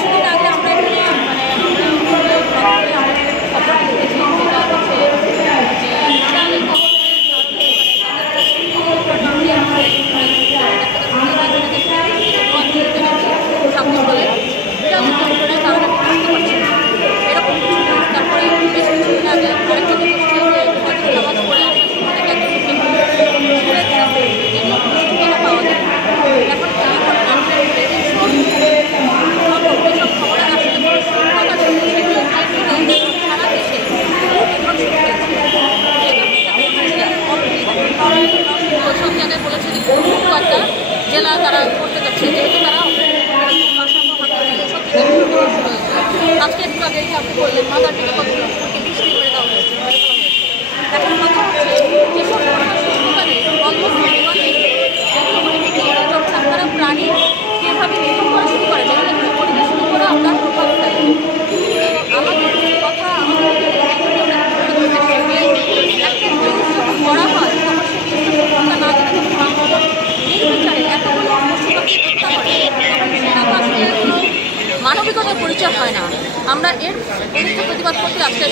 কিছুদিন আগে আমরা জেলা তারা করতে যাচ্ছে, যেহেতু তারা আজকে একটু আগে আপনি বললেন মাদার টিকা বৃষ্টি করে দেওয়া হয়েছে। এখন কথা হচ্ছে যেসব আপনারা প্রাণী কীভাবে নিধন করা শুরু করেন, এগুলো কিন্তু পরিবেশের উপরে আমরা প্রভাব ফেলে। আমাদের কথা একটা নিউজ যখন করা হয় তখন সেই নিউজটা না জানা নির্বিচারে এতগুলো পশুপাখি হত্যা করে, সেটা তো আসলে কোনো মানবিকতার পরিচয় হয় না। আমরা এর বিরুদ্ধে প্রতিবাদ করতে আজকে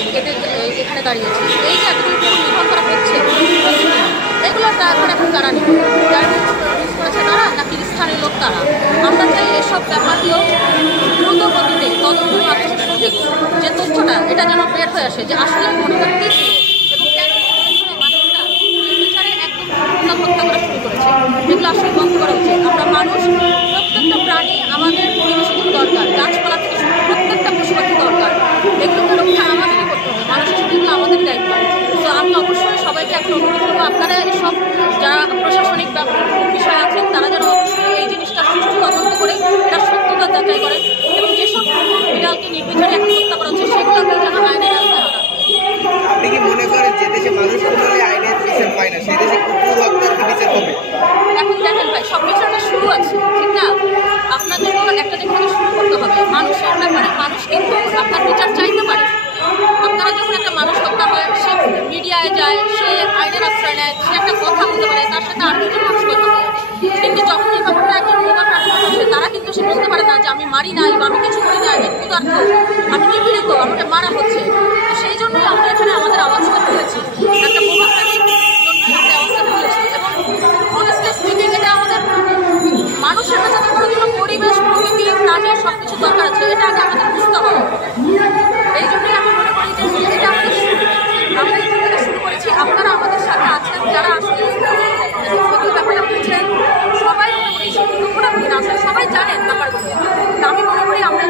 এখানে দাঁড়িয়েছি। এই যে এতগুলো নিধন করা হচ্ছে এগুলোর দায়ভার এখন কারা নেবে? যারা ইউজ করেছে তারা নাকি স্থানীয় লোক তারা? আমরা চাই এসব ব্যাপারগুলো দ্রুত গতিতে তদন্তের মাধ্যমে সঠিক যে তথ্যটা এটা যেন বের হয়ে আসে যে আসলে ঘটনা কী ছিল এবং কেন মানুষরা নির্বিচারে একদম হত্যা করা শুরু করেছে। এগুলো আসলে বন্ধ করা উচিত। আমরা মানুষ প্রত্যেকটা প্রাণী আমাদের পরিবেশের জন্য দরকার, গাছপালা থেকে শুরু প্রত্যেকটা পশু পাখি দরকার। এগুলোকে রক্ষা আমাদেরই করতে হবে, মানুষ হিসেবে এগুলো আমাদেরই দায়িত্ব। তো আমি অবশ্যই সবাইকে একটা অনুরোধ করবো, আপনারা এসব যারা প্রশাসনিক বিষয় আছেন তারা যেন অবশ্যই এই জিনিসটা সুষ্ঠু তদন্ত করে এটা সত্যতা যাচাই করেন এবং যেসব বিড়ালকে নির্বিচারে এখন হত্যা করা হচ্ছে সেগুলোকে যেন আইনের আওতায় আনা। আপনি কি মনে করেন যে দেশে মানুষ কোনোভাবে আইনের বিচার পায় না সেই দেশে কুকুর হত্যার কি বিচার হবে? এখন দেখেন ভাই, সব বিচারটা শুরু আছে, ঠিক না? আপনাদের একটা দিক থেকে শুরু করতে হবে। মানুষের ব্যাপারে মানুষ কিন্তু আপনার বিচার চাইতে পারে। আপনারা যখন একটা মানুষ হত্যা হয়, সে মিডিয়ায় যায়, সে আইনের আশ্রয় নেয়, সে একটা কথা বলতে পারে, তার সাথে আর দুজন মানুষ কথা বলে। কিন্তু যখন এই ব্যাপারটা একজন করছে তারা কিন্তু সে বলতে পারে না যে আমি মারি নাই বা আমি কিছু করি না, আমি ক্ষুধার্ত, আমি নিপীড়িত, আমাকে মারা হচ্ছে। তো সেই জন্যই আমরা এখানে আমাদের আওয়াজটা তুলেছি, একটা প্রভাবশালীর জন্যই আমরা আওয়াজটা তুলেছি। এবং অনেস্টলি স্পিকিং এটা আমাদের মানুষের কাছে কোনো পরিবেশ, প্রকৃতি, প্রাণী সব কিছু দরকার আছে, এটা আগে আমাদের বুঝতে হবে। এই জন্যই আমি মনে করি যে এটা আমাদের আমরা এখান থেকে শুরু করেছি। আপনারা আমাদের সাথে আছেন, যারা আসলে ব্যাপারটা বুঝছেন, সবাই মোটামুটি মোটামুটি না আসলে সবাই জানেন ব্যাপারগুলো। আমি মনে করি আমরা